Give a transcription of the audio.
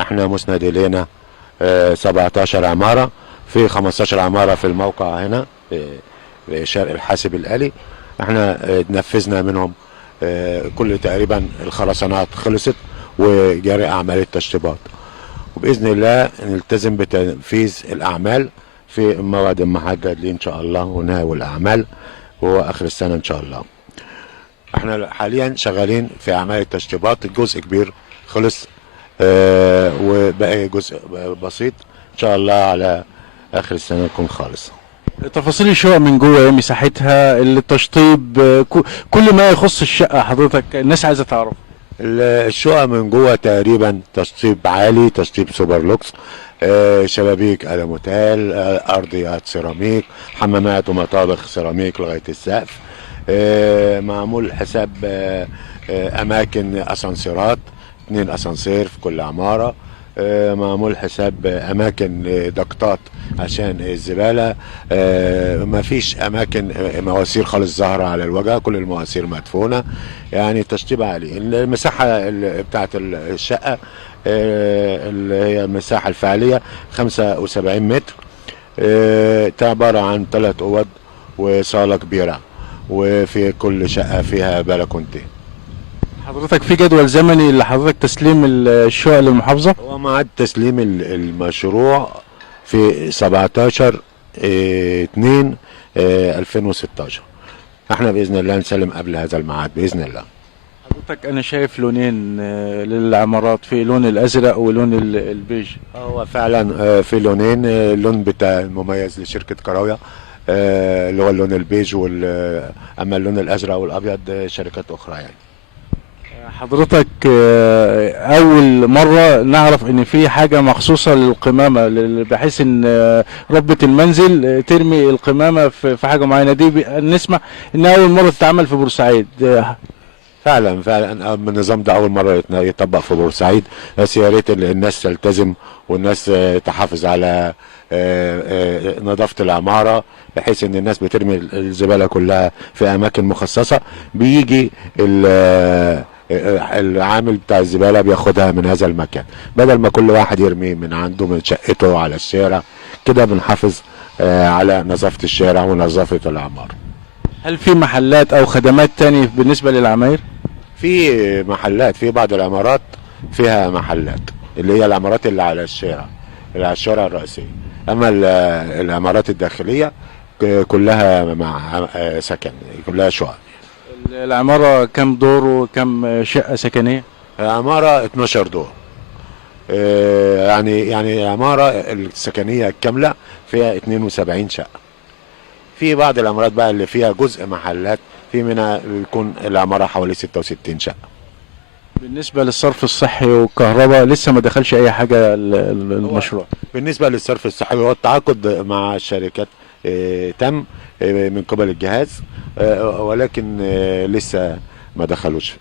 احنا مسند الينا 17 عمارة، في 15 عمارة في الموقع هنا في شرق الحاسب الآلي. احنا نفذنا منهم كل تقريبا الخرسانات خلصت وجاري اعمال التشطيبات، وباذن الله نلتزم بتنفيذ الاعمال في الموعد المحدد ليه ان شاء الله، ونهاية الاعمال وهو اخر السنه ان شاء الله. احنا حاليا شغالين في اعمال التشطيبات، جزء كبير خلص وباقي جزء بسيط ان شاء الله على اخر السنه يكون خالص. تفاصيل الشقق من جوه ايه؟ مساحتها، التشطيب، كل ما يخص الشقه حضرتك الناس عايزه تعرف. الشقق من جوه تقريبا تشطيب عالي، تشطيب سوبر لوكس، شبابيك ألموتال، أرضيات سيراميك، حمامات ومطابخ سيراميك لغاية السقف. معمول حساب أماكن أسانسيرات، 2 أسانسير في كل عمارة. معمول حساب اماكن ضغطات عشان الزباله. ما فيش اماكن مواسير خالص ظاهره على الواجهه، كل المواسير مدفونه، يعني تشطيب عالي. المساحه بتاعت الشقه اللي هي المساحه الفعليه 75 متر، عباره عن 3 اوض وصاله كبيره، وفي كل شقه فيها بلكونتين. حضرتك في جدول زمني لحضرتك تسليم الشقق للمحافظه؟ هو ميعاد تسليم المشروع في 17 2 2016. احنا باذن الله نسلم قبل هذا الميعاد باذن الله. حضرتك انا شايف لونين للعمارات، في لون الازرق ولون البيج. هو فعلا في لونين، اللون بتاع المميز لشركه كراويه اللي هو اللون البيج، اما اللون الازرق والابيض شركات اخرى يعني. حضرتك اول مرة نعرف ان في حاجة مخصوصة للقمامة، بحيث ان ربة المنزل ترمي القمامة في حاجة معينة. دي نسمع انها اول مرة تتعمل في بورسعيد. فعلا النظام ده اول مرة يطبق في بورسعيد، بس يا ريت الناس تلتزم والناس تحافظ على نظافة العمارة، بحيث ان الناس بترمي الزبالة كلها في اماكن مخصصة، بيجي العامل بتاع الزبالة بياخدها من هذا المكان، بدل ما كل واحد يرمي من عنده من شقته على الشارع. كده بنحافظ على نظافة الشارع ونظافة العمار. هل في محلات او خدمات تانية بالنسبة للعماير؟ في محلات، في بعض العمارات فيها محلات، اللي هي العمارات اللي على الشارع، اللي على الشارع الرئيسي. اما العمارات الداخلية كلها مع سكن، كلها شقق. العمارة كم دور وكم شقة سكنية؟ عمارة 12 دور. يعني العمارة السكنية الكاملة فيها 72 شقة. في بعض العمارات بقى اللي فيها جزء محلات، في منها بيكون العمارة حوالي 66 شقة. بالنسبة للصرف الصحي والكهرباء لسه ما دخلش أي حاجة المشروع؟ بالنسبة للصرف الصحي هو التعاقد مع الشركات تم من قبل الجهاز، ولكن لسه ما دخلوش.